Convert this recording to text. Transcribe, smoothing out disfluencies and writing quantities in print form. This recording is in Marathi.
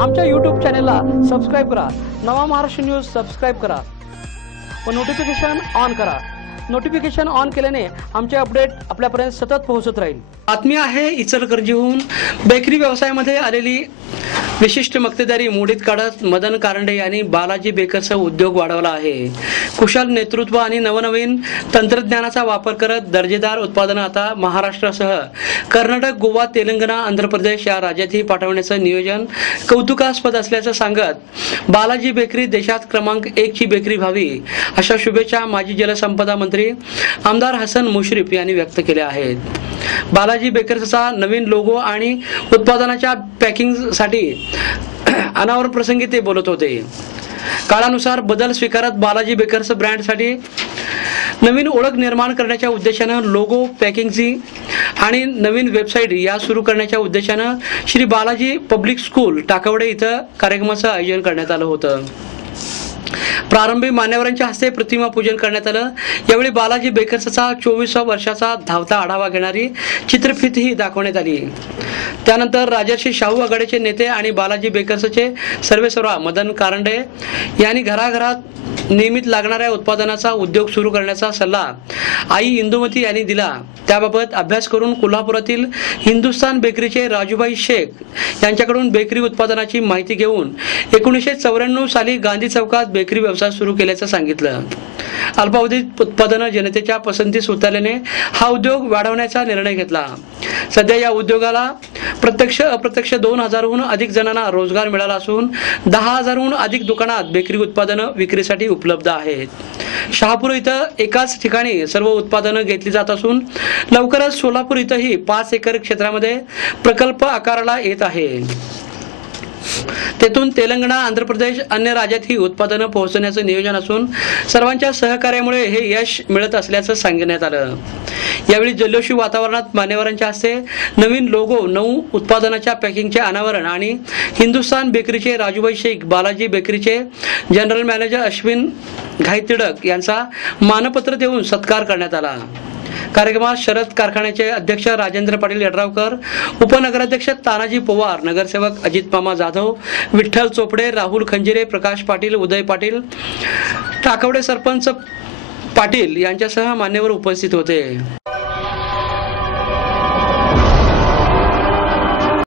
आमच्या YouTube चॅनलला सबस्क्राइब करा। नवा महाराष्ट्र न्यूज सबस्क्राइब करा व नोटिफिकेशन ऑन करा। नोटिफिकेशन ऑन केल्याने आमचे अपडेट आपल्यापर्यंत सतत पोहोचत राहील। बातमी आहे इचलकरंजीहून बेकरी व्यवसायामध्ये आलेली विशिष्ट मक्तेदारी मोडीत काढत मदन कारंडे यांनी बालाजी बेकरचा उद्योग वाढवला आहे। कुशल नेतृत्व आणि नवनवीन तंत्रज्ञानाचा वापर करत दर्जेदार उत्पादनं आता महाराष्ट्रासह कर्नाटक, गोवा, तेलंगणा, आंध्र प्रदेश या राज्यातही पाठवण्याचं नियोजन कौतुकास्पद असल्याचं सांगत बालाजी बेकरी देशात क्रमांक 1 ची बेकरी व्हावी अशा शुभेच्छा माजी जलसंपदा मंत्री आमदार हसन मुश्रीफ यांनी व्यक्त केल्या आहेत। बालाजी बेकर्सचा नवीन लोगो आणि उत्पादनाच्या पॅकिंगसाठी अनावरण प्रसंगी ते बोलत होते। काळानुसार बदल स्वीकारत बालाजी बेकर्स ब्रँडसाठी नवीन ओळख निर्माण करण्याच्या उद्देशानं लोगो, पॅकिंगची आणि नवीन वेबसाईट या सुरू करण्याच्या उद्देशानं श्री बालाजी पब्लिक स्कूल टाकवडे इथं कार्यक्रमाचं आयोजन करण्यात आलं होतं। प्रारंभी मान्यवरांच्या हस्ते प्रतिमा पूजन करण्यात आलं। यावेळी बालाजी बेकर्सचा 24व्या वर्षाचा धावता आढावा घेणारी चित्रफितही दाखवण्यात आली। त्यानंतर राजर्षी शाहू आघाडीचे नेते आणि बालाजी बेकर्सचे सर्वेसर्वा मदन कारंडे यांनी घराघरात नियमित लागणाऱ्या उत्पादनाचा उद्योग सुरू करण्याचा सल्ला आई इंदुमती यांनी दिला। त्याबाबत अभ्यास करून कोल्हापुरातील हिंदुस्तान बेकरीचे राजूभाई शेख यांच्याकडून बेकरी उत्पादनाची माहिती घेऊन 1994 साली गांधी चौकात बेकरी व्यवसाय सुरू केल्याचं सांगितलं। अल्पावधीत उत्पादनं जनतेच्या पसंतीस उतरल्याने हा उद्योग वाढवण्याचा निर्णय घेतला। सध्या या उद्योगाला प्रत्यक्ष अप्रत्यक्ष 2000हून अधिक जणांना रोजगार मिळाला असून 10,000हून अधिक दुकानात बेकरी उत्पादनं विक्रीसाठी उपलब्ध आहेत। शहापूर इथं एकाच ठिकाणी सर्व उत्पादनं घेतली जात असून लवकरच सोलापूर इथंही 5 एकर क्षेत्रामध्ये प्रकल्प आकाराला येत आहे। तेथून तेलंगणा, आंध्र प्रदेश, अन्य राज्यातही उत्पादनं पोहोचवण्याचं नियोजन असून सर्वांच्या सहकार्यामुळे हे यश मिळत असल्याचं सांगण्यात आलं। यावेळी जल्लोषी वातावरणात मान्यवरांच्या हस्ते नवीन लोगो, 9 उत्पादनाच्या पॅकिंगचे अनावरण आणि हिंदुस्तान बेकरीचे राजूभाई शेख, बालाजी बेकरीचे जनरल मॅनेजर अश्विन घाईतिडक यांचा मानपत्र देऊन सत्कार करण्यात आला। कार्यक्रमात शरद कारखान्याचे अध्यक्ष राजेंद्र पाटील यड्रावकर, उपनगराध्यक्ष तानाजी पवार, नगरसेवक अजित मामा जाधव, विठ्ठल चोपडे, राहुल खंजिरे, प्रकाश पाटील, उदय पाटील, टाकवडे सरपंच पाटील यांच्यासह मान्यवर उपस्थित होते।